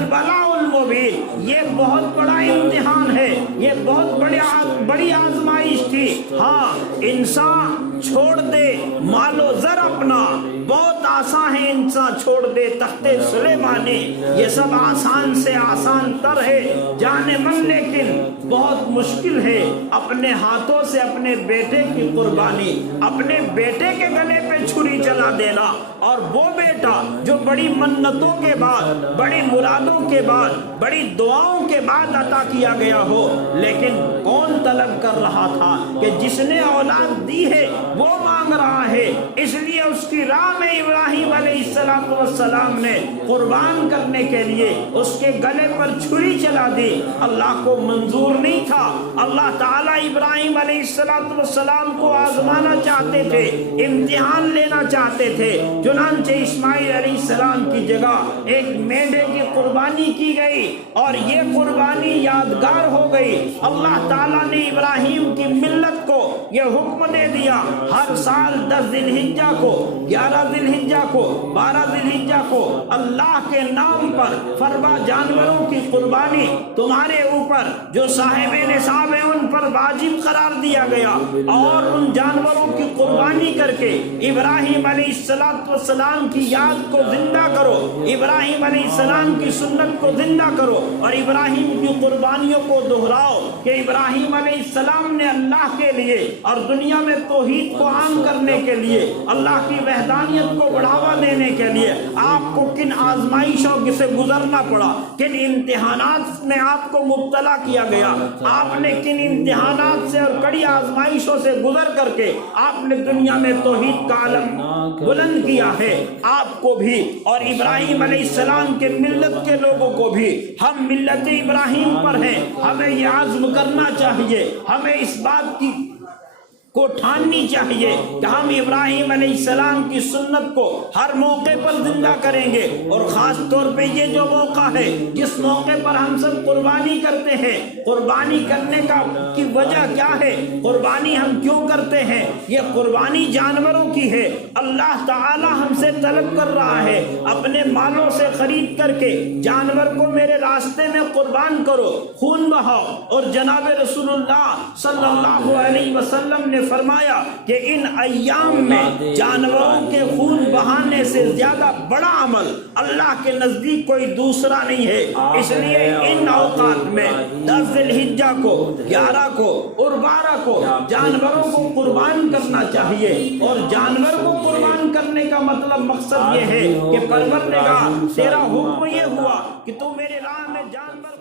البلاء المبین، یہ بہت بڑا امتحان ہے، یہ بہت بڑی آزمائش تھی۔ ہاں انسان چھوڑ دے مال و زر اپنا، بہت آسان ہے انسان چھوڑ دے تخت سلیمانی، یہ سب آسان سے آسان تر ہے جانے من، لیکن بہت مشکل ہے اپنے ہاتھوں سے اپنے بیٹے کی قربانی، اپنے بیٹے کے گلے پہ چھری چلا دینا، اور وہ بیٹا جو بڑی منتوں کے بعد، بڑی مرادوں کے بعد، بڑی دعاؤں کے بعد عطا کیا گیا ہو، لیکن کون طلب کر رہا تھا کہ جس نے اولاد دی ہے وہ مانگ رہا ہے، اس لیے اس کی راہ میں ابراہیم علیہ السلام نے قربان کرنے کے لیے اس کے گلے پر چھری چلا دی۔ اللہ کو منظور نہیں تھا، اللہ تعالیٰ ابراہیم علیہ السلام کو آزمانا چاہتے تھے، امتحان لینا چاہتے تھے، چنانچہ اسماعیل علیہ السلام کی جگہ ایک مینڈے کی قربانی کی گئی، اور یہ قربانی یادگار ہو گئی۔ اللہ تعالیٰ نے ابراہیم کی ملت کو یہ حکم دے دیا، ہر سال 10 ذی الحجہ کو، 11 ذی الحجہ کو، 12 ذی الحجہ کو اللہ کے نام پر فربا جانوروں کی قربانی تمہارے اوپر جو صاحب نصاب ہیں ان پر واجب قرار دیا گیا، اور ان جانوروں کی قربانی کر کے ابراہیم علیہ السلام کی یاد کو زندہ کرو، ابراہیم علیہ السلام کی سنت کو زندہ کرو، اور ابراہیم کی قربانیوں کو دہراؤ کہ ابراہیم علیہ السلام نے اللہ کے لیے اور دنیا میں توحید کو عام کرنے کے لیے، اللہ کی وحدانیت کو بڑھاوا دینے کے لیے آپ کو کن آزمائشوں سے گزرنا پڑا، کن امتحانات میں آپ کو مبتلا کیا گیا، آپ نے کن امتحانات سے اور کڑی آزمائشوں سے گزر کر کے آپ نے دنیا میں توحید کا علم بلند کیا ہے۔ آپ کو بھی اور ابراہیم علیہ السلام کے ملت کے لوگوں کو بھی، ہم ملت ابراہیم پر ہیں، ہمیں یہ عزم کرنا چاہیے، ہمیں اس بات کی کو ٹھاننی چاہیے کہ ہم ابراہیم علیہ السلام کی سنت کو ہر موقع پر زندہ کریں گے، اور خاص طور پہ یہ جو موقع ہے جس موقع پر ہم سب قربانی کرتے ہیں، قربانی کرنے کی وجہ کیا ہے، قربانی ہم کیوں کرتے ہیں؟ یہ قربانی جانوروں کی ہے، اللہ تعالی ہم سے طلب کر رہا ہے اپنے مالوں سے خرید کر کے جانور کو میرے راستے میں قربان کرو، خون بہاؤ، اور جناب رسول اللہ صلی اللہ علیہ وسلم نے فرمایا کہ ان ایام میں جانوروں کے خون بہانے سے زیادہ بڑا عمل اللہ کے نزدیک کوئی دوسرا نہیں ہے، اس لیے ان اوقات میں 10 ذی الحجہ کو، 11 کو اور 12 کو جانوروں کو قربان کرنا چاہیے، اور جانور کو قربان کرنے کا مطلب مقصد یہ ہے کہ پروردگار تیرا حکم یہ ہوا کہ تو میرے راہ میں جانور